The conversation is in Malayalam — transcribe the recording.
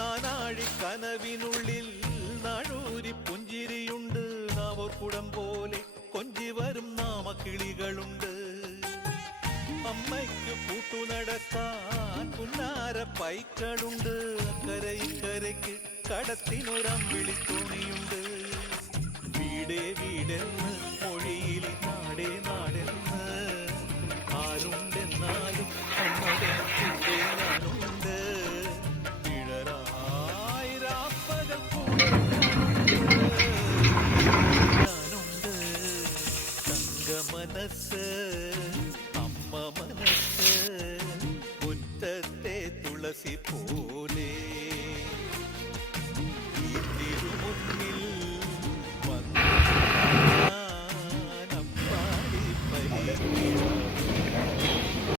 നാനാഴി കനവിനുള്ളിൽ നാഴൂരി പുഞ്ചിരിയുണ്ട്. നാവോർക്കുടം പോലെ കൊഞ്ചി വരും നാമക്കിളികളുണ്ട്. അമ്മയ്ക്ക് കൂട്ടുനടക്കാൻ പുന്നാര പൈക്കളുണ്ട്. അക്കരയിക്കരയ്ക്ക് കടത്തിനൊരമ്പിളിത്തോണിയുണ്ട്. വീടേ വീടെന്ന് മൊഴിയിൽ നാടേ നാടെന്ന് ആരുണ്ടെന്നാലും അമ്മയുടെ കൂടെ ഞാനുണ്ട്. ഇഴരായിരാപ്പകൽ കൂടെ ഞാനുണ്ട്. തങ്കമനസ് അമ്മ മനസ് മുറ്റത്തെ തുളസി പൂ